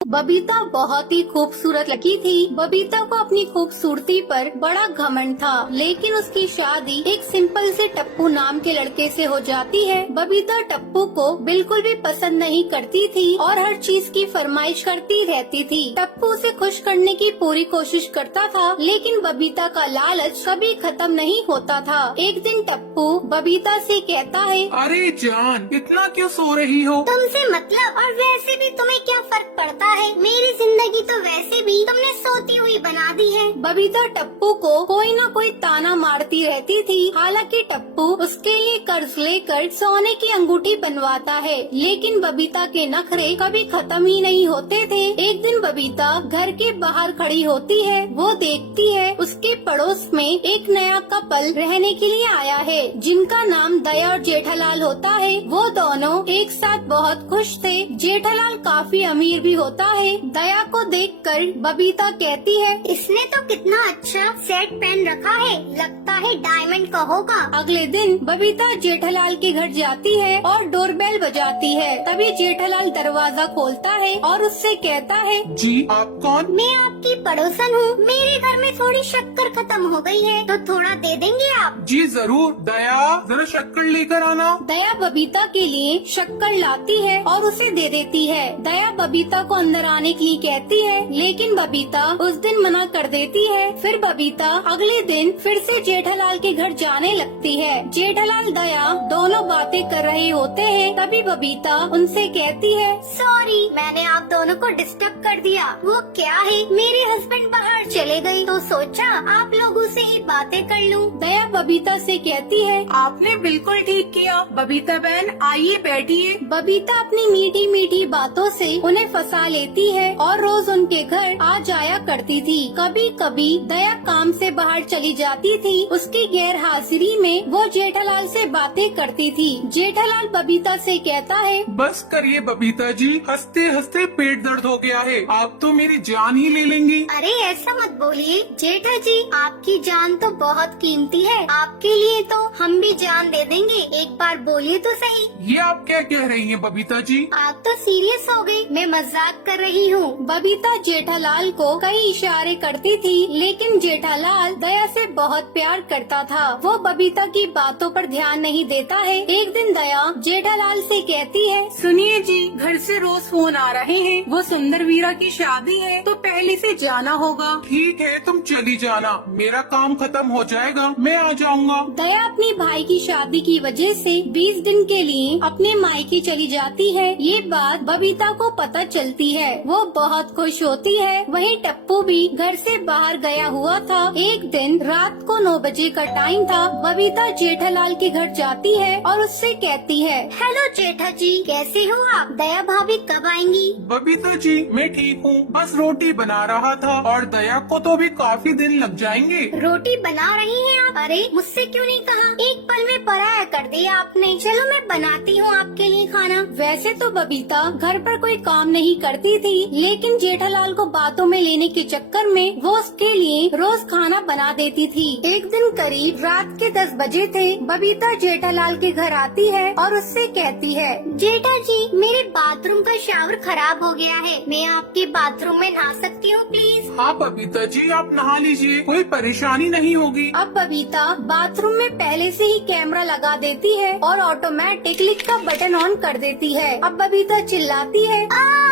बबीता बहुत ही खूबसूरत लगी थी। बबीता को अपनी खूबसूरती पर बड़ा घमंड था, लेकिन उसकी शादी एक सिंपल से टप्पू नाम के लड़के से हो जाती है। बबीता टप्पू को बिल्कुल भी पसंद नहीं करती थी और हर चीज की फरमाइश करती रहती थी। टप्पू उसे खुश करने की पूरी कोशिश करता था, लेकिन बबीता का लालच कभी खत्म नहीं होता था। एक दिन टप्पू बबीता से कहता है, अरे जान, इतना क्यों सो रही हो? तुमसे मतलब, और वैसे भी तुम्हें क्या फर्क पड़ता है? मेरी जिंदगी तो वैसे भी तुमने सोती हुई बना दी है। बबीता टप्पू को कोई न कोई ताना मारती रहती थी। हालांकि टप्पू उसके लिए कर्ज लेकर सोने की अंगूठी बनवाता है, लेकिन बबीता के नखरे कभी खत्म ही नहीं होते थे। एक दिन बबीता घर के बाहर खड़ी होती है। वो देखती है उसके पड़ोस में एक नया कपल रहने के लिए आया है, जिनका नाम दया और जेठालाल होता है। वो दोनों एक साथ बहुत खुश थे। जेठालाल काफी अमीर भी होता है। दया को देखकर बबीता कहती है, इसने तो कितना अच्छा सेट पहन रखा है, लगता है डायमंड का होगा। अगले दिन बबीता जेठालाल के घर जाती है और डोरबेल बजाती है। तभी जेठालाल दरवाजा खोलता है और उससे कहता है, जी आप कौन? मैं आपकी पड़ोसन हूँ। मेरे घर में थोड़ी शक्कर खत्म हो गई है, तो थोड़ा दे देंगे आप? जी जरूर। दया, जरा शक्कर लेकर आना। दया बबीता के लिए शक्कर लाती है और उसे दे देती है। दया बबीता को अंदर आने के लिए कहती है, लेकिन बबीता उस दिन मना कर देती है। फिर बबीता अगले दिन फिर से जेठालाल के घर जाने लगती है। जेठालाल दया दोनों बातें कर रहे होते हैं। तभी बबीता उनसे कहती है, सॉरी, मैंने आप दोनों को डिस्टर्ब कर दिया। वो क्या है, मेरे हस्बैंड बाहर चले गए, तो सोचा आप लोगों से ही बातें कर लूं। दया बबीता से कहती है, आपने बिल्कुल ठीक किया। बबीता बहन आइए बैठिए। बबीता अपनी मीठी मीठी बातों से उन्हें फंसा लेती है और रोज उनके घर आ जाया करती थी। कभी कभी दया काम से बाहर चली जाती थी। उसकी गैर हाजिरी में वो जेठालाल से बातें करती थी। जेठालाल बबीता से कहता है, बस करिए बबीता जी, हंसते हंसते पेट दर्द हो गया है। आप तो मेरी जान ही ले लेंगी। अरे ऐसा मत बोलिए जेठा जी, आपकी जान तो बहुत कीमती है। आपके लिए तो हम भी जान दे देंगे। एक बार बोलिए तो सही। ये आप क्या कह रही हैं बबीता जी? आप तो सीरियस हो गई, मैं मजाक कर रही हूँ। बबीता जेठालाल को कई इशारे करती थी, लेकिन जेठालाल दया से बहुत प्यार करता था। वो बबीता की बातों पर ध्यान नहीं देता है। एक दिन दया जेठालाल से कहती है, सुनिए जी, घर से रोज फोन आ रहे हैं। वो सुंदर वीरा की शादी है, तो पहले से जाना होगा। ठीक है, तुम चली जाना, मेरा काम खत्म हो जाएगा, मैं आ जाऊंगा। दया अपने भाई की शादी की वजह से 20 दिन के लिए अपने मायके चली जाती है। ये बात बबीता को पता चलती है। वो बहुत खुश होती है। वहीं टप्पू भी घर से बाहर गया हुआ था। एक दिन रात को 9 बजे का टाइम था। बबीता जेठालाल के घर जाती है और उससे कहती है, हेलो जेठा जी, कैसे हो आप? दया भाभी कब आएंगी? बबीता जी मैं ठीक हूँ, बस रोटी बना रहा था और दया को तो भी काफी दिन लग जाएंगे। रोटी बना रही हैं आप? अरे मुझसे क्यों नहीं कहा? एक पल में पराया कर दिया आपने। चलो मैं बनाती हूँ आपके लिए खाना। वैसे तो बबीता घर पर कोई काम नहीं करती थी, लेकिन जेठालाल को बातों में लेने के चक्कर में वो उसके लिए रोज खाना बना देती थी। एक दिन करीब रात के 10 बजे थे। बबीता जेठालाल के घर आती है और उससे कहती है, जेठा जी, मेरे बाथरूम का शावर खराब हो गया है, मैं आपके बाथरूम में नहा सकती हूँ प्लीज? हाँ बबीता जी, आप नहा लीजिए, कोई परेशानी नहीं होगी। अब बबीता बाथरूम में पहले से ही कैमरा लगा देती है और ऑटोमेटिक लिक का बटन ऑन कर देती है। अब बबीता चिल्लाती है,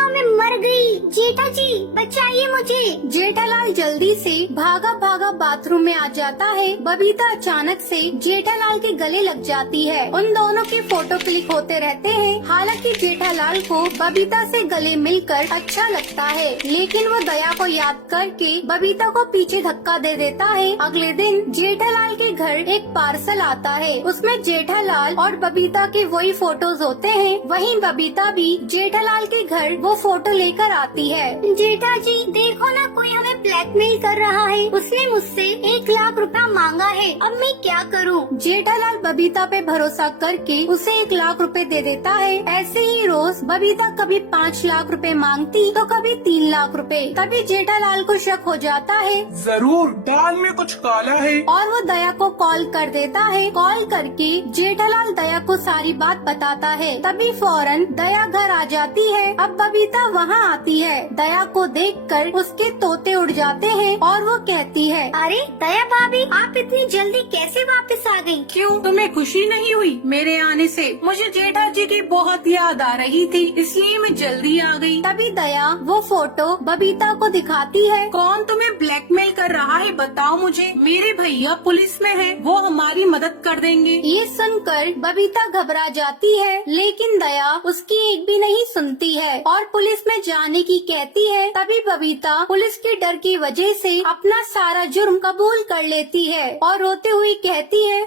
मैं मर गई। जेठा जी बचाइए मुझे। जेठालाल जल्दी से भागा भागा बाथरूम में आ जाता है। बबीता अचानक से जेठालाल के गले लग जाती है। उन दोनों के फोटो क्लिक होते रहते हैं। हालांकि जेठालाल को बबीता से गले मिलकर अच्छा लगता है, लेकिन वो दया को याद करके बबीता को पीछे धक्का दे देता है। अगले दिन जेठालाल के घर एक पार्सल आता है। उसमें जेठालाल और बबीता के वही फोटोज होते हैं। वहीं बबीता भी जेठालाल के घर वो फोटो लेकर आती है। जेठा जी देखो ना, कोई हमें ब्लैकमेल कर रहा है। उसने मुझसे 1 लाख रुपया मांगा है, अब मैं क्या करूं? जेठालाल बबीता पे भरोसा करके उसे 1 लाख रुपए दे देता है। ऐसे ही रोज बबीता कभी 5 लाख रुपए मांगती तो कभी 3 लाख रुपए। तभी जेठालाल को शक हो जाता है जरूर दाल में कुछ काला है। और वो दया को कॉल कर देता है। कॉल करके जेठालाल दया को सारी बात बताता है। तभी फौरन दया घर आ जाती है। अब बबीता बबीता वहाँ आती है। दया को देखकर उसके तोते उड़ जाते हैं और वो कहती है, अरे दया भाभी, आप इतनी जल्दी कैसे वापस आ गई? क्यों, तुम्हें खुशी नहीं हुई मेरे आने से? मुझे जेठा जी की बहुत याद आ रही थी, इसलिए मैं जल्दी आ गई। तभी दया वो फोटो बबीता को दिखाती है। कौन तुम्हें ब्लैकमेल कर रहा है, बताओ मुझे। मेरे भैया पुलिस में हैं, वो हमारी मदद कर देंगे। ये सुनकर बबीता घबरा जाती है, लेकिन दया उसकी एक भी नहीं सुनती है और पुलिस में जाने की कहती है। तभी बबीता पुलिस के डर की वजह से अपना सारा जुर्म कबूल कर लेती है और रोते हुए कहती है,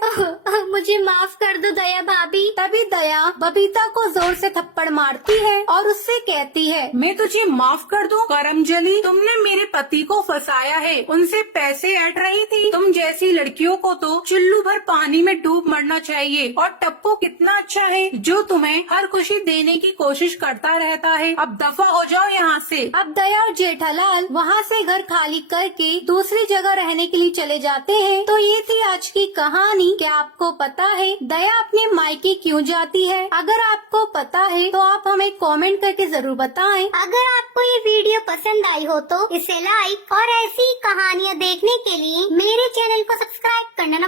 मुझे माफ कर दो दया भाभी। तभी दया बबीता को जोर से थप्पड़ मारती है और उससे कहती है, मैं तुझे माफ कर दूं? करमजली, तुमने मेरे पति को फंसाया है, उनसे पैसे ऐंठ रही थी। तुम जैसी लड़कियों को तो चुल्लू भर पानी में डूब मरना चाहिए। और टप्पू कितना अच्छा है, जो तुम्हें हर खुशी देने की कोशिश करता रहता है। अब दफा हो जाओ यहाँ से। अब दया और जेठालाल वहाँ से घर खाली करके दूसरी जगह रहने के लिए चले जाते हैं। तो ये थी आज की कहानी। क्या आपको पता है दया अपने मायके क्यों जाती है? अगर आपको पता है तो आप हमें कमेंट करके जरूर बताएं। अगर आपको ये वीडियो पसंद आई हो तो इसे लाइक और ऐसी कहानियाँ देखने के लिए मेरे चैनल को सब्सक्राइब करना न